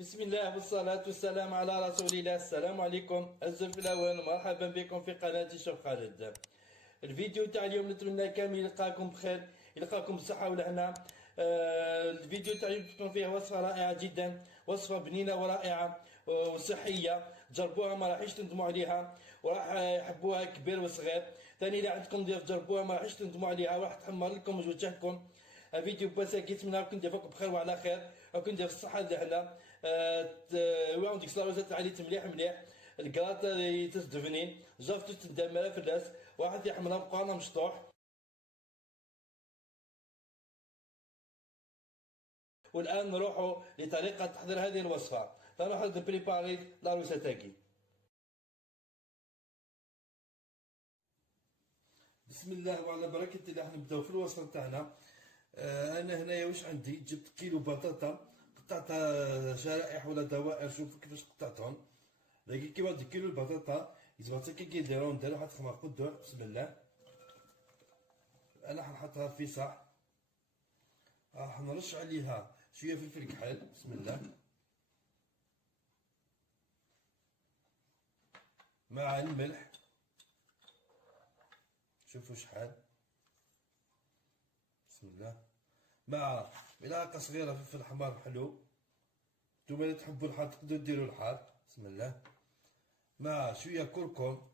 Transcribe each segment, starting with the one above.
بسم الله والصلاة والسلام على رسول الله. السلام عليكم الزف الأول، مرحبا بكم في قناة الشيف خالد. الفيديو تاع اليوم نتمنى كامل يلقاكم بخير، يلقاكم بالصحة والهنا. الفيديو تاع اليوم تكون فيه وصفة رائعة جدا، وصفة بنينة ورائعة وصحية. جربوها ما راحش تندموا عليها، وراح يحبوها كبير وصغير. ثاني اذا عندكم ضيوف جربوها ما راحش تندموا عليها، وراح تحمر لكم وجهكم. فيديو بسيط، نتمنى كنت ديفوكم بخير وعلى خير، وكنت في الصحة لهنا. وين ديك الصلاة عليت مليح مليح. الكراط تسدفنين جافت تندمر في الراس، واحد يحملها مقارنة مشطوح. والآن نروحوا لطريقة تحضير هذه الوصفة. فنروح بريباري لاروسة تاكي. بسم الله وعلى بركة الله. نبداو في الوصفة تاعنا. انا هنايا واش عندي؟ جبت كيلو بطاطا، قطعتها شرائح ولا دوائر، شوفوا كيفاش قطعتهم. لكن كيما هاد كيلو البطاطا يتبغى كي كيديرو نديرو واحد خمر قدور. بسم الله. انا حنحطها في صح، راح نرش عليها شويه فلفل كحل. بسم الله. مع الملح، شوفوا شحال. بسم الله. مع ملعقه صغيره فلفل حمار حلو. نتوما اللي تحبوا الحار تقدروا ديروا الحار. بسم الله. مع شويه كركم،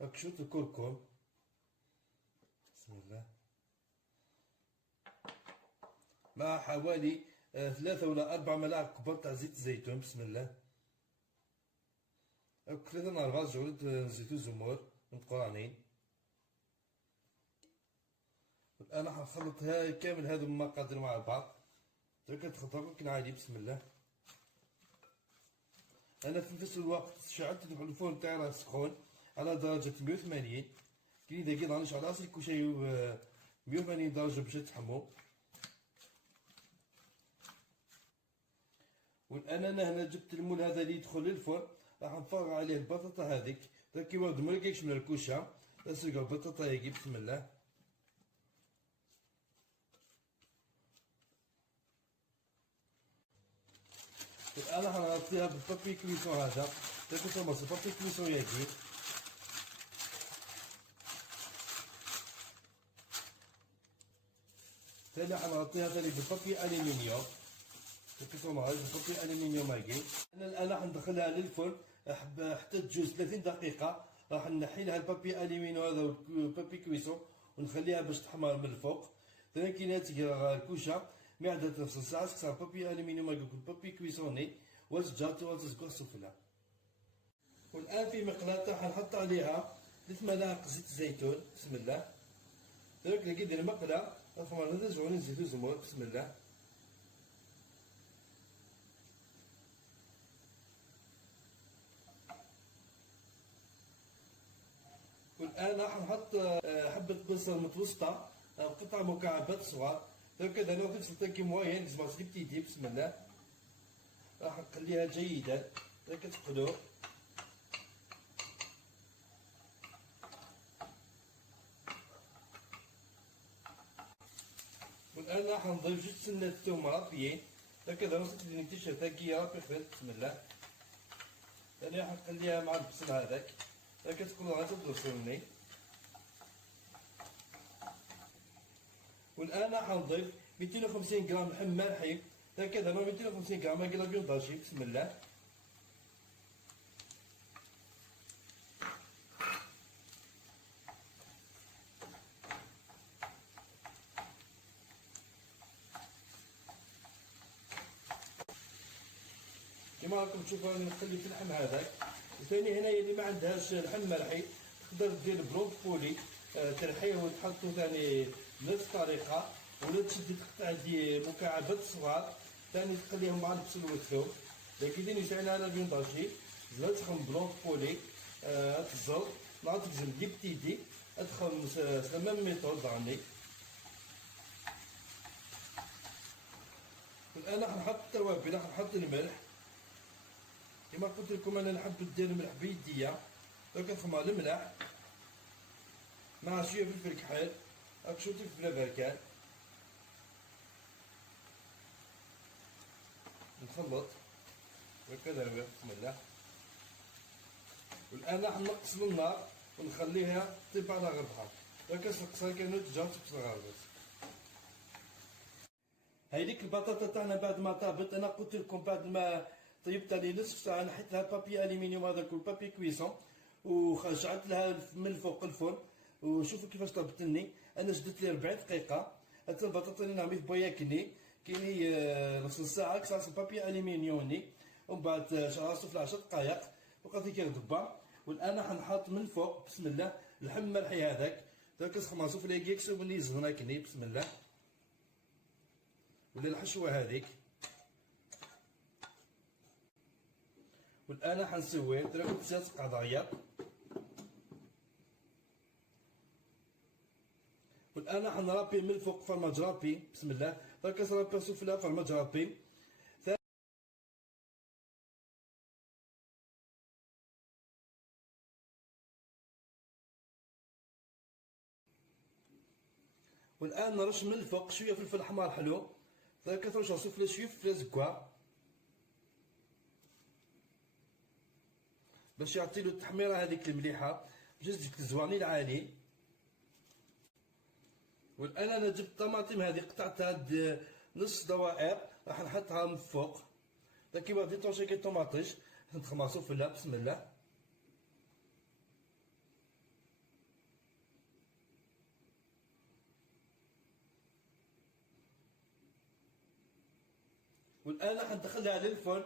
راك شوط الكركم. بسم الله. مع حوالي 3 ولا 4 ملاعق كبار تاع زيت الزيتون. بسم الله. هاك 3 ولا 4 جغلات زيت الزمور مقرانين. الآن راح نخلط كامل هذو المقادير مع بعض. كتخلطهم كالعادي. بسم الله. أنا في نفس الوقت شعلت الفرن تاعي راه سخون على درجة 180. كي داكي راني شعل راسي كل شيء 180 درجة باش تحمو. والآن أنا هنا جبت المول هذا اللي يدخل للفرن، راح نفرغ عليه البطاطا هذيك. كيما ملكيكش من الكوشة، نسلق البطاطا هيك. بسم الله. الآن راح نغطيها بالبابي كويسون هذا. تاكل مصر بابي كويسون ياكي. ثاني راح نغطيها ثاني بالبابي ألمنيوم. تاكل مصر بالبابي ألمنيوم هاكي. أنا الآن راح ندخلها للفرن حتى تجوز 30 دقيقة. راح نحي لها البابي ألمنيوم هذا والبابي كويسون ونخليها باش تحمر من الفوق. ثاني كي ناتي الكوشة معدة نفس الساعة تكسر بابي ألمنيوم هاكا بالبابي كويسوني وتجات وتسكر سفلى. والآن في مقلاة راح نحط عليها 3 ملاعق زيت الزيتون. بسم الله. درك لقيت المقلة راح ندزعو نزيدو زمور. بسم الله. والآن راح نحط حبة بصل متوسطة، قطع مكعبات صغار. هكذا انا ناخذ سلطة موين لازم تجيب تيدي. بسم الله. راح نقليها جيدا. هكا تقلو. والآن راح نضيف 2 سنات توم رافيين. هكذا نوصل للتيشيرت هاكي رافي خفيف. بسم الله. ثاني راح نقليها مع البصل هذاك. هكا تكون غادي تبصرني. والآن راح نضيف 250 غرام لحم مالحي. هكذا 250 غرام هاكي لابيون داشي. بسم الله. كما راكم تشوفوا راني نخلي في اللحم هذاك. وثاني هنايا اللي ما عندهاش لحم ملحي تقدر دير بروكولي ترحيه وتحطو ثاني بنفس الطريقة، ولا تشد تقطع دي مكعبات صغار ثاني تخليهم مع البصل والثوم. لكن اللي يسعنا على بيون داشي زلتهم بروكولي تزر نعطيك تجم دي بتيدي ادخل سلام ميثود راني. الآن راح نحط التوابل، راح نحط الملح. كما قلت لكم انا نحب ندير الملح بيديا. دوكا نخمر الملح مع شويه فلفل كحل. راك شوتي فلفله بركان. نخلط. وهكذا بسم الله. والان راح نقص من النار ونخليها تطيب على غربها. هكا نقصها كانوا تجا تقص غربت. هذيك البطاطا تاعنا بعد ما طابت انا قلت لكم بعد ما طيبتها لي نصف ساعه نحيت لها بابي الومنيوم هذاك والبابي كويسون وشعلت لها من الفوق الفرن. وشوفوا كيفاش طابتني انا شدت لي 40 دقيقه. حتى البطاطا اللي نعمل بويا كيني نص ساعه كسرت البابي الومنيومي ومن بعد شعلته في 10 دقائق وقضي كيغدبا. والان راح نحط من الفوق بسم الله اللحم الملحي هذاك داك خماسو في ليكيكس وني زهنا كني بسم الله ولا الحشوه هذيك. والان حنسوي 3 قضايا. والان حنرابي من الفوق فرماج رابي بسم الله داك رابي سفلى فرماج رابي. والان نرش من الفوق شويه فلفل احمر حلو داك ترش سفلى شويه فلفل زكوا باش يعطي له التحميره هذيك المليحه باش تزيد الزواني العالي. والان انا جبت الطماطم هذه قطعتها نص دوائر راح نحطها من الفوق داك كيما بديت طونشي كي طوماطيش نخمصو فيها بسم الله. والان راح ندخلها للفرن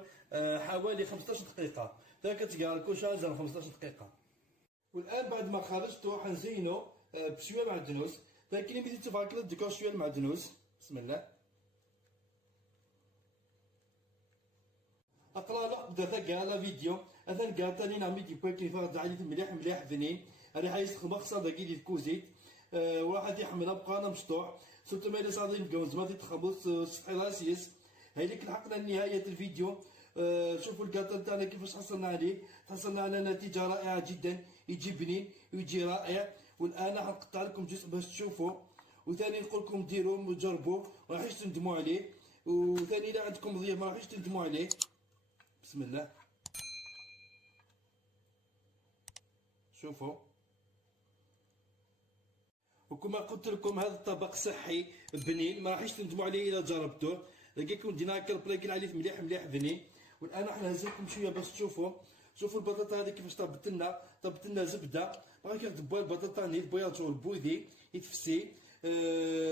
حوالي 15 دقيقه داك كتقال كل شيء 15 دقيقه. والان بعد ما خرجته حنزينو بشويه معدنوس داك اللي بديتو فاكر ديكور شويه المعدنوس بسم الله. اقرا لا بدا ثقا لا فيديو اذن قال ثاني نعمل دي بوكي فرد عليه مليح مليح ذنين انا حايس خمخصه داكي دي الكوزيت واحد يحملها بقانا مشطوع سوت ما الى صادين جوز ما تخبص صحي راسيس. هذيك لحقنا لنهايه الفيديو. شوفوا الكاطو تاعنا كيفاش حصلنا عليه. حصلنا على نتيجه رائعه جدا يجي بنين ويجي رائع. والان راح نقطع لكم جزء باش تشوفوا وثاني نقول لكم ديروه وجربوه ما راحش تندموا عليه. وثاني اذا عندكم ضيف ما راحش تندموا عليه بسم الله. شوفوا وكما قلت لكم هذا الطبق صحي بنين ما راحش تندموا عليه اذا جربتوه. لقيتكم دينا هكا البلاكين عليه مليح مليح بنين. والان راح نهز لكم شويه باش تشوفوا. شوفوا البطاطا هذه كيفاش طابت لنا زبده راه كيخدم بها البطاطا نيت بياض البوذي يتفسي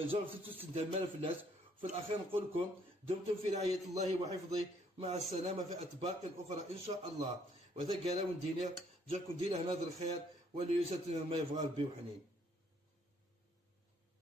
جربت تستخدم مال الناس. في الاخير نقول لكم دمتم في رعايه الله وحفظه مع السلامه في اطباق اخرى ان شاء الله. وذا قال وندير جاكم دينا هنا الخير وليساتنا ما يبغى ربي وحنين.